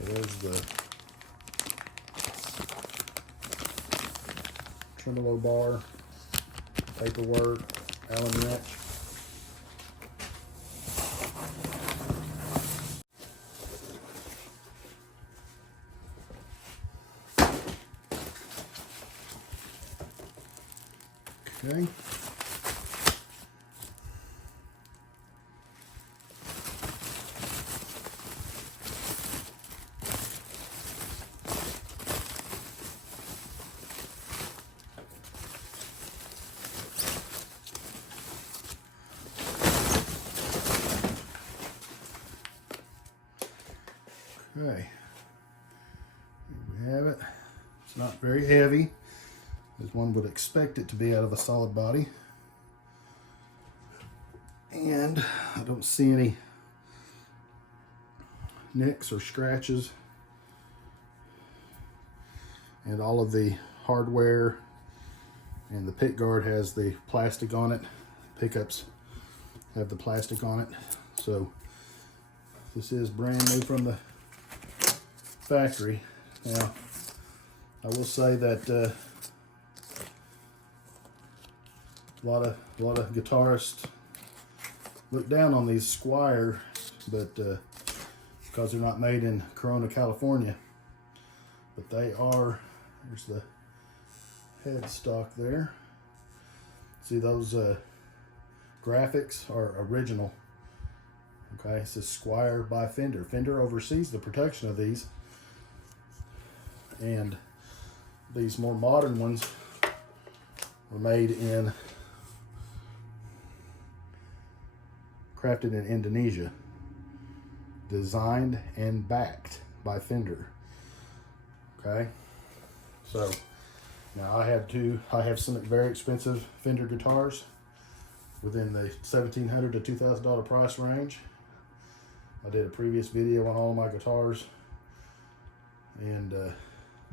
There's the tremolo bar, paperwork, Allen wrench. Okay. Okay, here we have it. It's not very heavy, as one would expect it to be out of a solid body. And I don't see any nicks or scratches. And all of the hardware and the pick guard has the plastic on it. Pickups have the plastic on it. So this is brand new from the factory. Now, I will say that a lot of guitarists look down on these Squier, but because they're not made in Corona, California. But they are. There's the headstock there. See, those graphics are original. Okay, it says Squier by Fender. Fender oversees the production of these. And these more modern ones were made in, crafted in Indonesia, designed and backed by Fender. Okay, so now I have some very expensive Fender guitars within the $1,700 to $2,000 price range. I did a previous video on all my guitars, and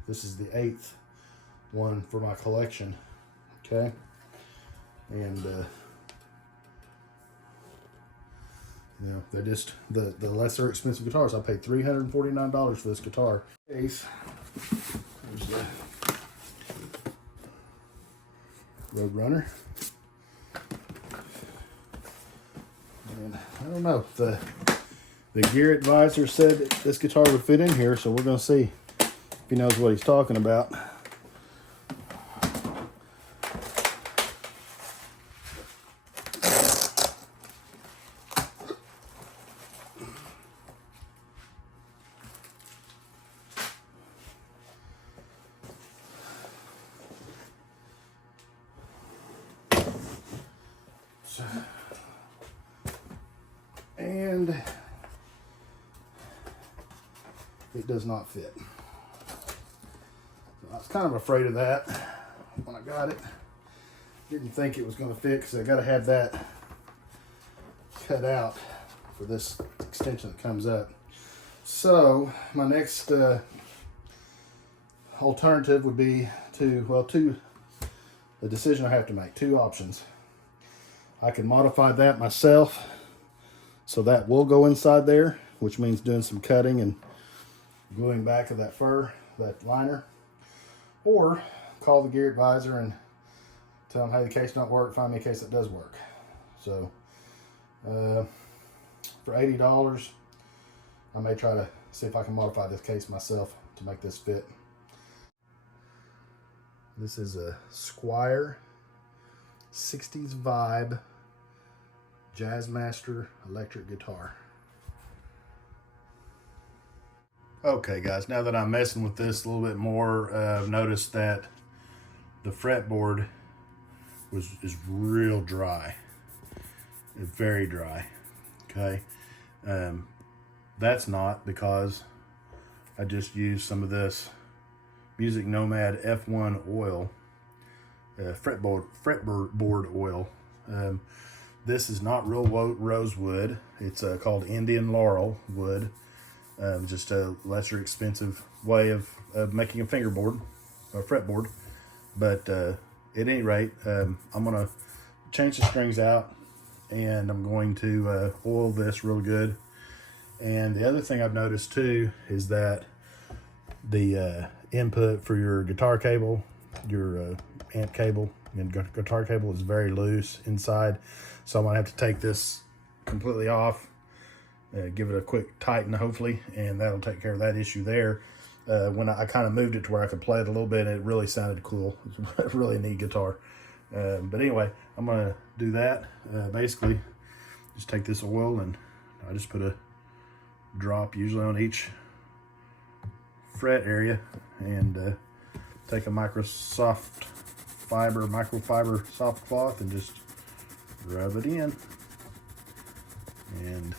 this is the 8th one for my collection. Okay, and you know, they're just the lesser expensive guitars. I paid $349 for this guitar case. There's the roadrunner, and I don't know, the gear advisor said that this guitar would fit in here, so we're going to see if he knows what he's talking about. And it does not fit. So I was kind of afraid of that when I got it. Didn't think it was going to fit because I got to have that cut out for this extension that comes up. So my next alternative would be the decision I have to make, two options. I can modify that myself, so that will go inside there, which means doing some cutting and gluing back to that fur, that liner. Or call the gear advisor and tell them, hey, the case don't work, find me a case that does work. So for $80, I may try to see if I can modify this case myself to make this fit. This is a Squier 60's Vibe Jazzmaster Electric Guitar. Okay guys, now that I'm messing with this a little bit more, I've noticed that the fretboard is real dry. It's very dry. Okay, that's not because I just used some of this Music Nomad F1 oil, fretboard oil. This is not real rosewood. It's called Indian laurel wood. Just a lesser expensive way of making a fingerboard, a fretboard. But at any rate, I'm gonna change the strings out, and I'm going to oil this real good And the other thing I've noticed too is that the input for your guitar cable, your amp cable and guitar cable is very loose inside. So I'm gonna have to take this completely off, give it a quick tighten hopefully, and that'll take care of that issue there. When I kind of moved it to where I could play it a little bit, it really sounded cool. It's a really neat guitar. But anyway, I'm gonna do that. Basically, just take this oil and I just put a drop usually on each fret area, and take a microfiber soft cloth and just rub it in, and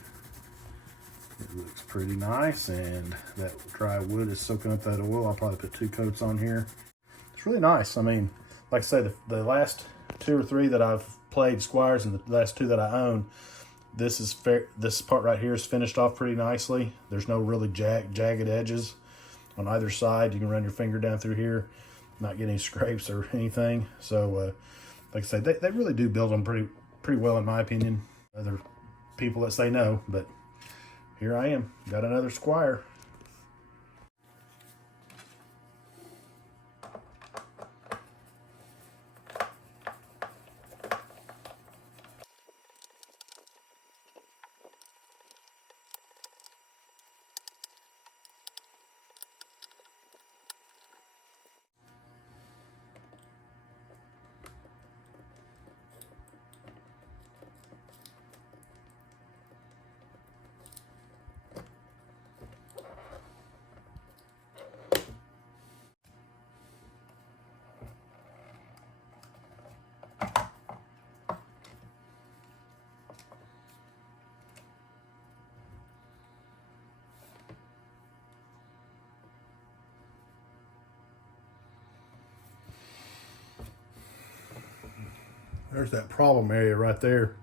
it looks pretty nice. And that dry wood is soaking up that oil. I'll probably put 2 coats on here. It's really nice. I mean, like I say, the last 2 or 3 that I've played Squiers and the last 2 that I own, this is fair. This part right here is finished off pretty nicely. There's no really jagged edges on either side. You can run your finger down through here, not get any scrapes or anything. So like I say, they really do build them pretty well in my opinion. Other people that say no, but here I am, got another Squier. There's that problem area right there.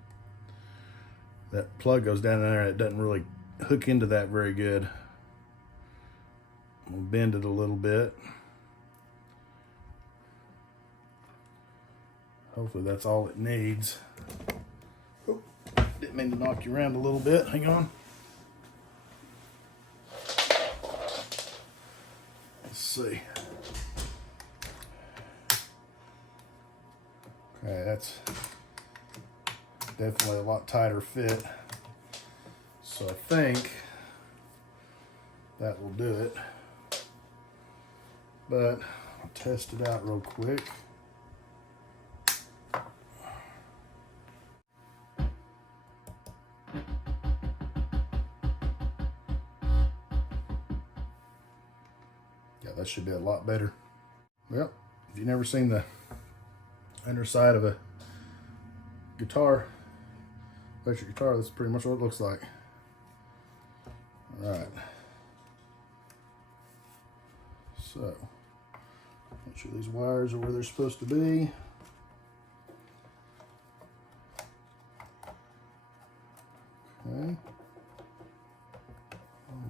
That plug goes down in there and it doesn't really hook into that very good. We'll bend it a little bit. Hopefully that's all it needs. Oh, didn't mean to knock you around a little bit. Hang on. Let's see. Okay, that's definitely a lot tighter fit. So I think that will do it. But I'll test it out real quick. Yeah, that should be a lot better. Well, if you've never seen the underside of a guitar, electric guitar, that's pretty much what it looks like. All right. So, make sure these wires are where they're supposed to be. Okay.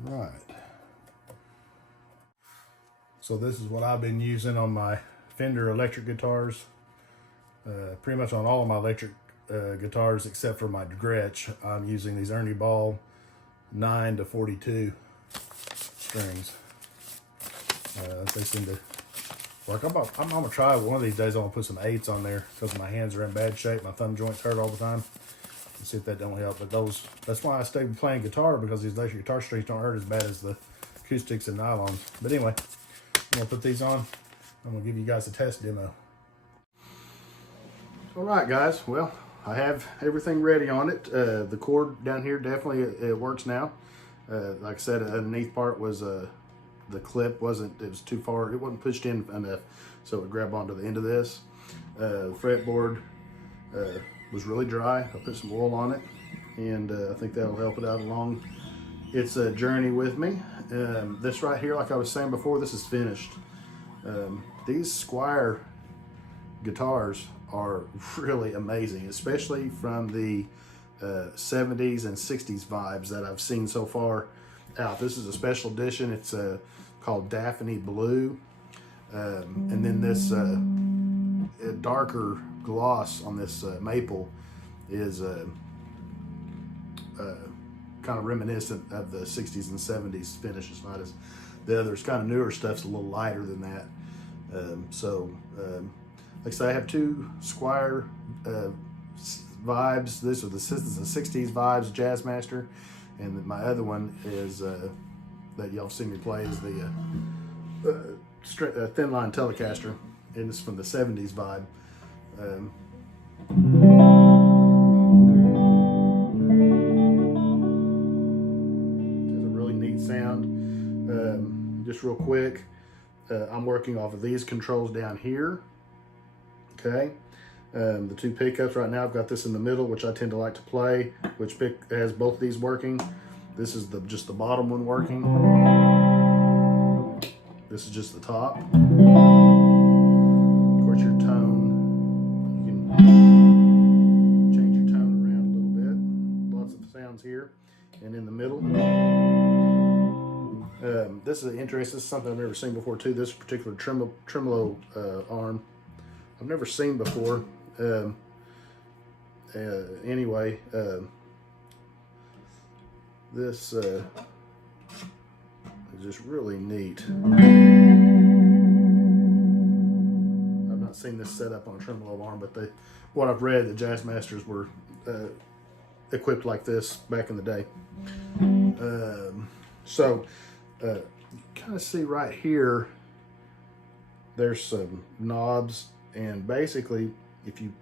All right. So this is what I've been using on my Fender electric guitars. Pretty much on all of my electric guitars except for my Gretsch. I'm using these Ernie Ball 9 to 42 strings. They seem to work. I'm gonna try one of these days. I'm gonna put some 8s on there because my hands are in bad shape. My thumb joints hurt all the time. Let's see if that don't help. But that's why I stay playing guitar, because these electric guitar strings don't hurt as bad as the acoustics and nylons. But anyway, I'm gonna put these on. I'm gonna give you guys a test demo. All right, guys. Well, I have everything ready on it. The cord down here definitely it works now. Like I said, underneath part was the clip wasn't, it was too far, it wasn't pushed in enough, so it would grab onto the end of this. The fretboard was really dry. I put some oil on it, and I think that'll help it out along its journey with me. This right here, like I was saying before, this is finished. These Squier guitars are really amazing, especially from the 70s and 60s vibes that I've seen so far out. This is a special edition. It's called Daphne Blue, and then this darker gloss on this maple is kind of reminiscent of the 60s and 70s finish. It's not as the others. Kind of newer stuff's a little lighter than that. Like I say, I have two Squier Vibes. This is the 60s Vibes Jazzmaster, and my other one is that y'all seen me play is the thin line Telecaster, and it's from the 70s Vibe. It's a really neat sound. Just real quick, I'm working off of these controls down here. Okay, the two pickups right now, I've got this in the middle, which I tend to like to play, which has both of these working. This is just the bottom one working. This is just the top. Of course, your tone, you can change your tone around a little bit. Lots of sounds here. And in the middle, this is interesting. This is something I've never seen before too. This particular tremolo arm, I've never seen before. Anyway, this is just really neat. I've not seen this set up on a tremolo arm, but what I've read, the Jazzmasters were equipped like this back in the day. You kind of see right here, there's some knobs, and basically if you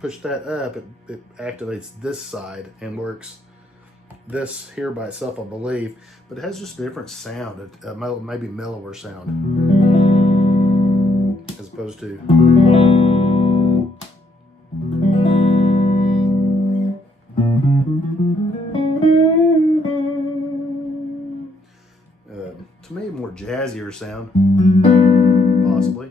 push that up, it activates this side and works this here by itself, I believe, but it has just a different sound, maybe mellower sound, as opposed to to me, a more jazzier sound, possibly.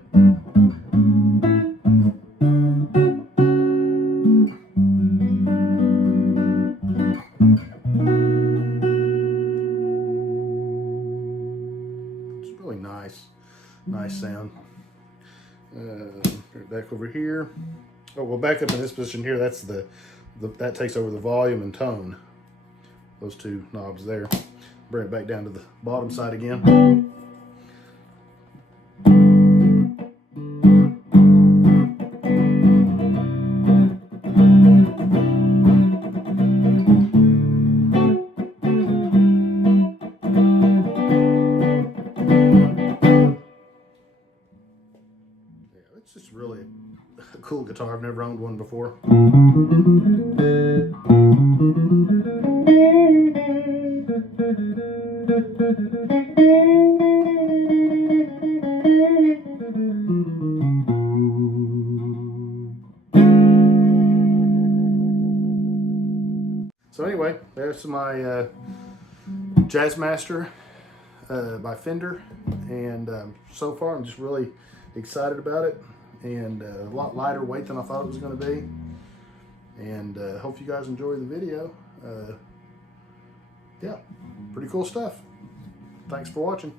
It's really nice sound. Back over here. Oh, well, back up in this position here, that's that takes over the volume and tone. Those two knobs there. Bring it back down to the bottom side again. Yeah, it's just really a cool guitar. I've never owned one before. So anyway, that's my Jazzmaster by Fender, and so far I'm just really excited about it, and a lot lighter weight than I thought it was going to be, and hope you guys enjoy the video. Yeah, pretty cool stuff. Thanks for watching.